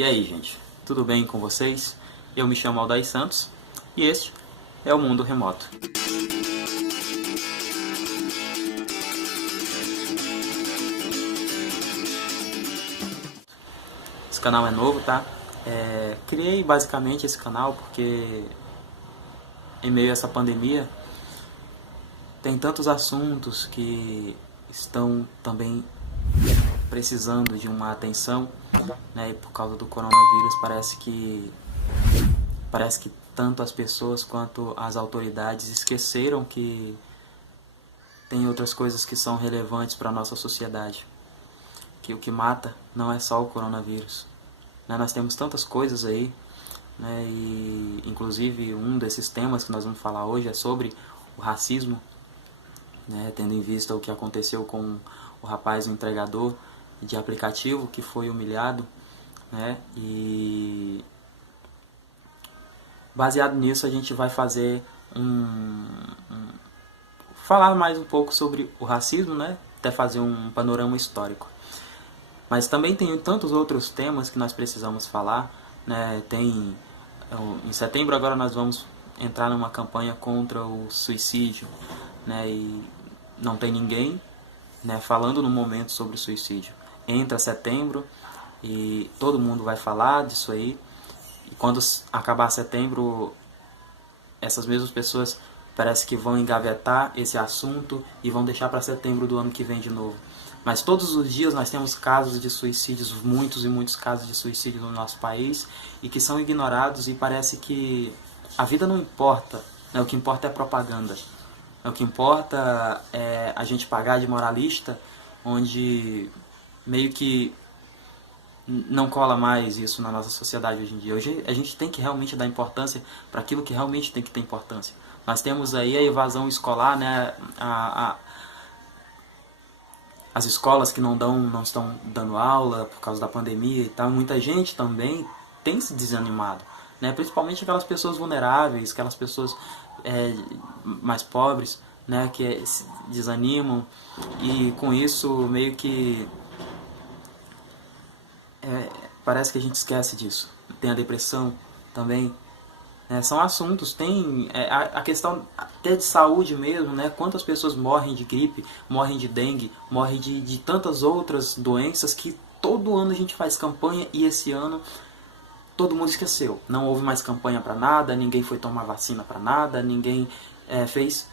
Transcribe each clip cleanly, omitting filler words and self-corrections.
E aí, gente, tudo bem com vocês? Eu me chamo Aldair Santos e este é o Mundo Remoto. Esse canal é novo, tá? Criei basicamente esse canal porque em meio a essa pandemia tem tantos assuntos que estão também precisando de uma atenção, né? E por causa do coronavírus parece que tanto as pessoas quanto as autoridades esqueceram que tem outras coisas que são relevantes para a nossa sociedade, que o que mata não é só o coronavírus, né? Nós temos tantas coisas aí, né? E inclusive um desses temas que nós vamos falar hoje é sobre o racismo, né? Tendo em vista o que aconteceu com o rapaz, o entregador de aplicativo, que foi humilhado, né? E baseado nisso a gente vai fazer falar mais um pouco sobre o racismo, né? Até fazer um panorama histórico. Mas também tem tantos outros temas que nós precisamos falar, né? Em setembro agora nós vamos entrar numa campanha contra o suicídio, né? E não tem ninguém, né, falando no momento sobre o suicídio. Entra setembro e todo mundo vai falar disso aí. E quando acabar setembro, essas mesmas pessoas parece que vão engavetar esse assunto e vão deixar para setembro do ano que vem de novo. Mas todos os dias nós temos casos de suicídios, muitos e muitos casos de suicídio no nosso país, e que são ignorados, e parece que a vida não importa, né? O que importa é propaganda. O que importa é a gente pagar de moralista, onde meio que não cola mais isso na nossa sociedade hoje em dia. Hoje a gente tem que realmente dar importância para aquilo que realmente tem que ter importância. Nós temos aí a evasão escolar, né? As escolas que não estão dando aula por causa da pandemia e tal. Muita gente também tem se desanimado, né? Principalmente aquelas pessoas vulneráveis, aquelas pessoas mais pobres, né? Que se desanimam, e com isso meio que parece que a gente esquece disso. Tem a depressão também. São assuntos, tem a questão até de saúde mesmo, né? Quantas pessoas morrem de gripe, morrem de dengue, morrem de tantas outras doenças que todo ano a gente faz campanha, e esse ano todo mundo esqueceu. Não houve mais campanha para nada, ninguém foi tomar vacina para nada, ninguém fez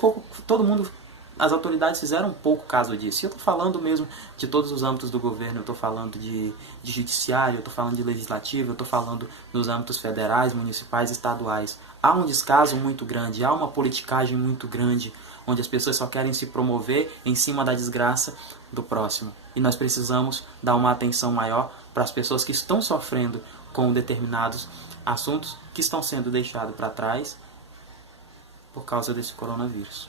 pouco, todo mundo, as autoridades fizeram pouco caso disso. E eu estou falando mesmo de todos os âmbitos do governo, eu estou falando de judiciário, eu estou falando de legislativo, eu estou falando nos âmbitos federais, municipais, estaduais. Há um descaso muito grande, há uma politicagem muito grande, onde as pessoas só querem se promover em cima da desgraça do próximo. E nós precisamos dar uma atenção maior para as pessoas que estão sofrendo com determinados assuntos que estão sendo deixados para trás por causa desse coronavírus.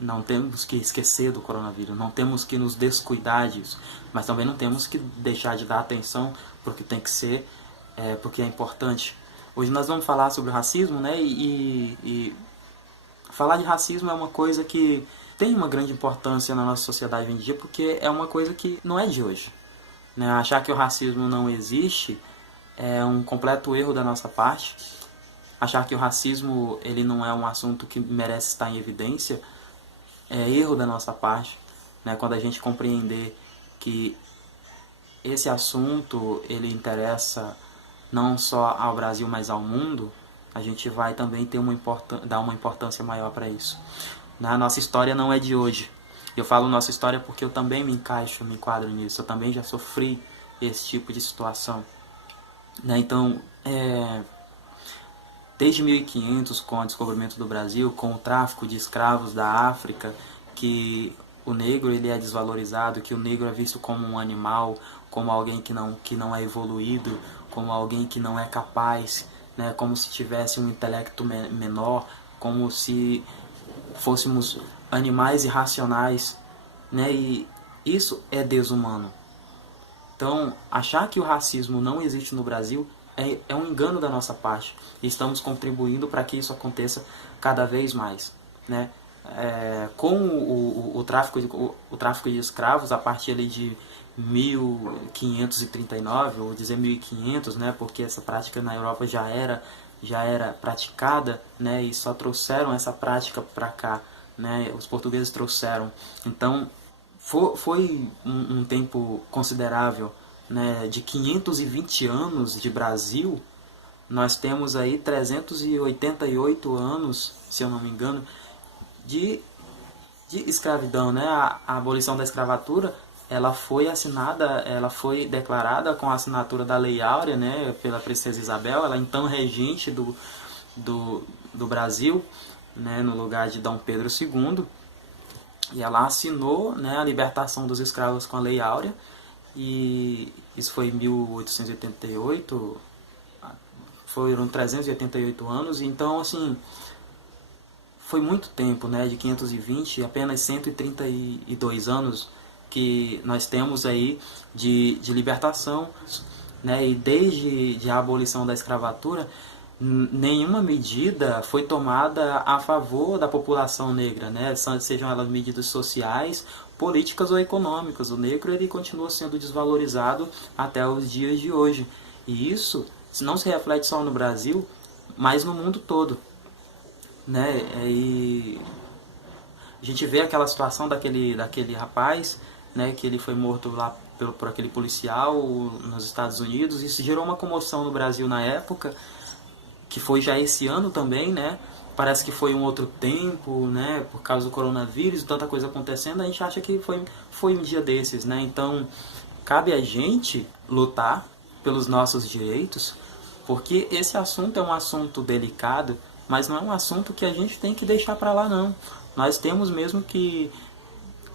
Não temos que esquecer do coronavírus, não temos que nos descuidar disso, mas também não temos que deixar de dar atenção porque tem que ser, porque é importante. Hoje nós vamos falar sobre o racismo, né? E falar de racismo é uma coisa que tem uma grande importância na nossa sociedade hoje em dia, porque é uma coisa que não é de hoje, né? Achar que o racismo não existe é um completo erro da nossa parte. Achar que o racismo ele não é um assunto que merece estar em evidência é erro da nossa parte, né? Quando a gente compreender que esse assunto ele interessa não só ao Brasil, mas ao mundo, a gente vai também ter dar uma importância maior para isso. A nossa história não é de hoje. Eu falo nossa história porque eu também me enquadro nisso. Eu também já sofri esse tipo de situação, né? Então, desde 1500, com o descobrimento do Brasil, com o tráfico de escravos da África, que o negro ele é desvalorizado, que o negro é visto como um animal, como alguém que não é evoluído, como alguém que não é capaz, né? Como se tivesse um intelecto menor, como se fôssemos animais irracionais, né? E isso é desumano. Então, achar que o racismo não existe no Brasil é um engano da nossa parte. E estamos contribuindo para que isso aconteça cada vez mais, né? Com o tráfico de escravos, a partir ali de 1539, ou dizer 1500, né, porque essa prática na Europa já era praticada, né, e só trouxeram essa prática para cá, né, os portugueses trouxeram. Então foi um tempo considerável, né, de 520 anos de Brasil. Nós temos aí 388 anos, se eu não me engano, de escravidão, né? A abolição da escravatura, ela foi assinada, ela foi declarada com a assinatura da Lei Áurea, né, pela princesa Isabel, ela então regente do Brasil, né, no lugar de Dom Pedro II, e ela assinou, né, a libertação dos escravos com a Lei Áurea, e isso foi em 1888, foram 388 anos, então assim, foi muito tempo, né, de 520, apenas 132 anos que nós temos aí de libertação, né, e desde a abolição da escravatura, nenhuma medida foi tomada a favor da população negra, né, sejam elas medidas sociais, políticas ou econômicas. O negro ele continua sendo desvalorizado até os dias de hoje, e isso não se reflete só no Brasil, mas no mundo todo, né? E a gente vê aquela situação daquele rapaz, né, que ele foi morto lá por aquele policial nos Estados Unidos. Isso gerou uma comoção no Brasil na época, que foi já esse ano também, né? Parece que foi um outro tempo, né, por causa do coronavírus e tanta coisa acontecendo, a gente acha que foi um dia desses, né? Então, cabe a gente lutar pelos nossos direitos, porque esse assunto é um assunto delicado, mas não é um assunto que a gente tem que deixar para lá, não. Nós temos mesmo que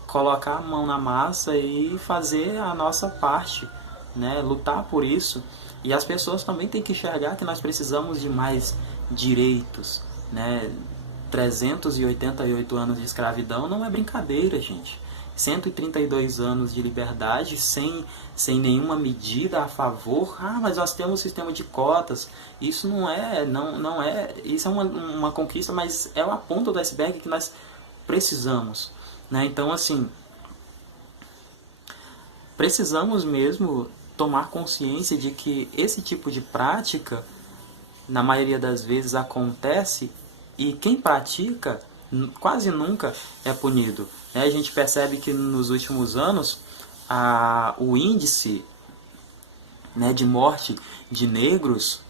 colocar a mão na massa e fazer a nossa parte, né? Lutar por isso. E as pessoas também têm que enxergar que nós precisamos de mais direitos, né? 388 anos de escravidão não é brincadeira, gente. 132 anos de liberdade sem nenhuma medida a favor. Ah, mas nós temos um sistema de cotas. Isso não é, isso é uma conquista, mas é a ponta do iceberg que nós precisamos, né? Então, assim, precisamos mesmo tomar consciência de que esse tipo de prática, na maioria das vezes, acontece, e quem pratica quase nunca é punido. A gente percebe que nos últimos anos o índice, né, de morte de negros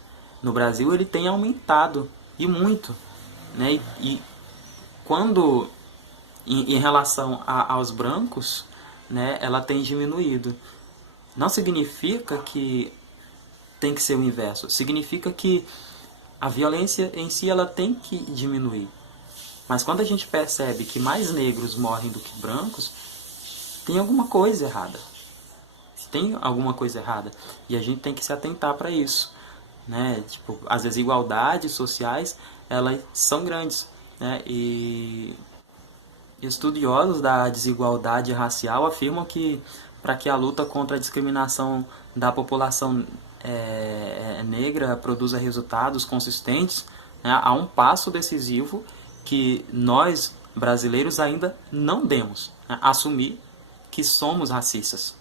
no Brasil ele tem aumentado, e muito, né? E quando em relação aos brancos, né, ela tem diminuído. Não significa que tem que ser o inverso. Significa que a violência em si ela tem que diminuir. Mas quando a gente percebe que mais negros morrem do que brancos, tem alguma coisa errada. Tem alguma coisa errada. E a gente tem que se atentar para isso, né? Tipo, as desigualdades sociais, elas são grandes, né? E estudiosos da desigualdade racial afirmam que para que a luta contra a discriminação da população negra produza resultados consistentes, né, há um passo decisivo que nós, brasileiros, ainda não demos, né, assumir que somos racistas.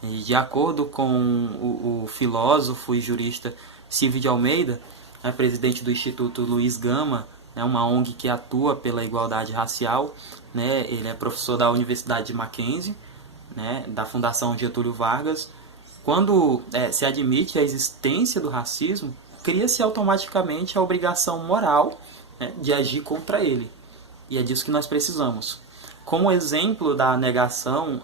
E de acordo com o filósofo e jurista Silvio de Almeida, né, presidente do Instituto Luiz Gama, né, uma ONG que atua pela igualdade racial, né, ele é professor da Universidade de Mackenzie, né, da Fundação Getúlio Vargas. Quando se admite a existência do racismo, cria-se automaticamente a obrigação moral, né, de agir contra ele. E é disso que nós precisamos. Como exemplo da negação,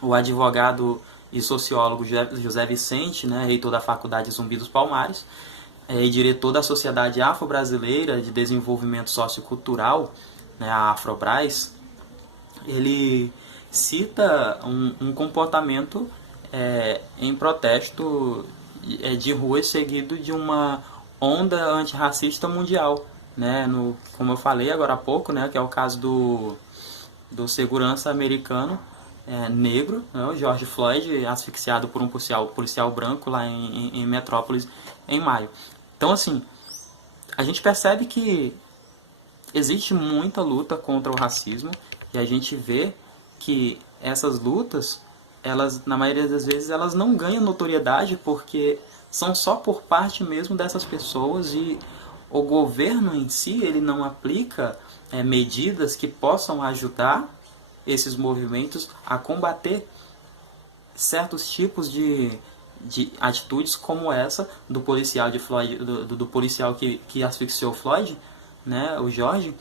o advogado e sociólogo José Vicente, né, reitor da Faculdade Zumbi dos Palmares, e diretor da Sociedade Afro-Brasileira de Desenvolvimento Sociocultural, né, a Afrobras, ele cita um comportamento em protesto de rua seguido de uma onda antirracista mundial, né? Como eu falei agora há pouco, né, que é o caso do segurança americano negro, né, o George Floyd, asfixiado por um policial branco lá em Metrópolis em maio. Então, assim, a gente percebe que existe muita luta contra o racismo, e a gente vê que essas lutas elas, na maioria das vezes, elas não ganham notoriedade porque são só por parte mesmo dessas pessoas, e o governo em si, ele não aplica medidas que possam ajudar esses movimentos a combater certos tipos de atitudes como essa do policial de Floyd, do policial que asfixiou Floyd, né, o George,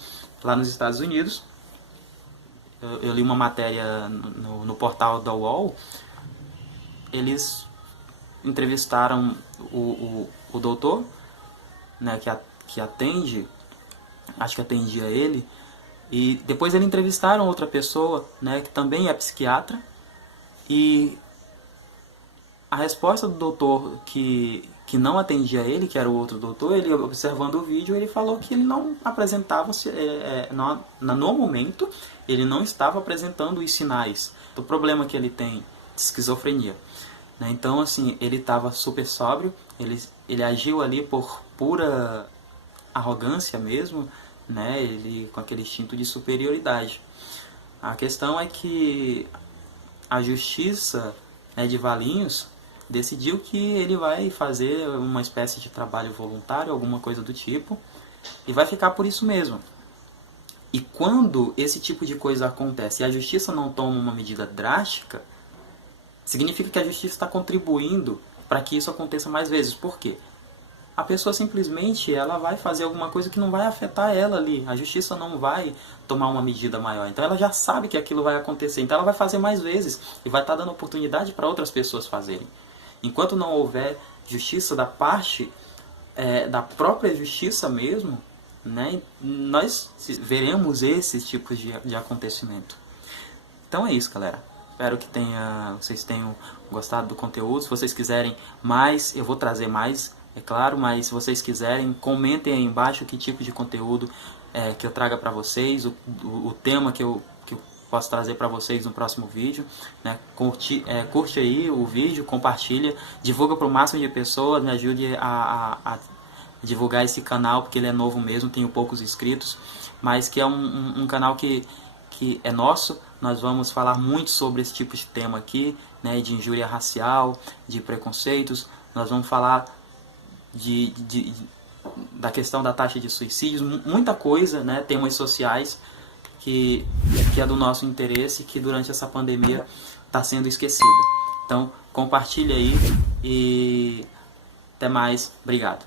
lá nos Estados Unidos. Eu li uma matéria no portal da UOL. Eles entrevistaram o doutor, né, que atende, acho que atendia ele, e depois eles entrevistaram outra pessoa, né, que também é psiquiatra, e a resposta do doutor que não atendia ele, que era o outro doutor, ele observando o vídeo, ele falou que ele não apresentava, no momento, ele não estava apresentando os sinais do problema que ele tem de esquizofrenia. Então, assim, ele estava super sóbrio, ele agiu ali por pura arrogância mesmo, né? Ele com aquele instinto de superioridade. A questão é que a justiça, né, de Valinhos decidiu que ele vai fazer uma espécie de trabalho voluntário, alguma coisa do tipo, e vai ficar por isso mesmo. E quando esse tipo de coisa acontece e a justiça não toma uma medida drástica, significa que a justiça está contribuindo para que isso aconteça mais vezes. Por quê? A pessoa simplesmente ela vai fazer alguma coisa que não vai afetar ela ali. A justiça não vai tomar uma medida maior. Então ela já sabe que aquilo vai acontecer. Então ela vai fazer mais vezes e vai estar dando oportunidade para outras pessoas fazerem. Enquanto não houver justiça da parte da própria justiça mesmo, né, nós veremos esses tipos de acontecimento. Então é isso, galera. Espero que vocês tenham gostado do conteúdo. Se vocês quiserem mais, eu vou trazer mais, é claro, mas se vocês quiserem, comentem aí embaixo que tipo de conteúdo que eu traga para vocês, o tema que eu posso trazer para vocês no próximo vídeo, né? Curte aí o vídeo, compartilha, divulga para o máximo de pessoas, me ajude a divulgar esse canal, porque ele é novo mesmo, tenho poucos inscritos, mas que é um canal que é nosso. Nós vamos falar muito sobre esse tipo de tema aqui, né, de injúria racial, de preconceitos. Nós vamos falar da questão da taxa de suicídios, muita coisa, né, temas sociais que é do nosso interesse, que durante essa pandemia está sendo esquecido. Então, compartilha aí e até mais. Obrigado.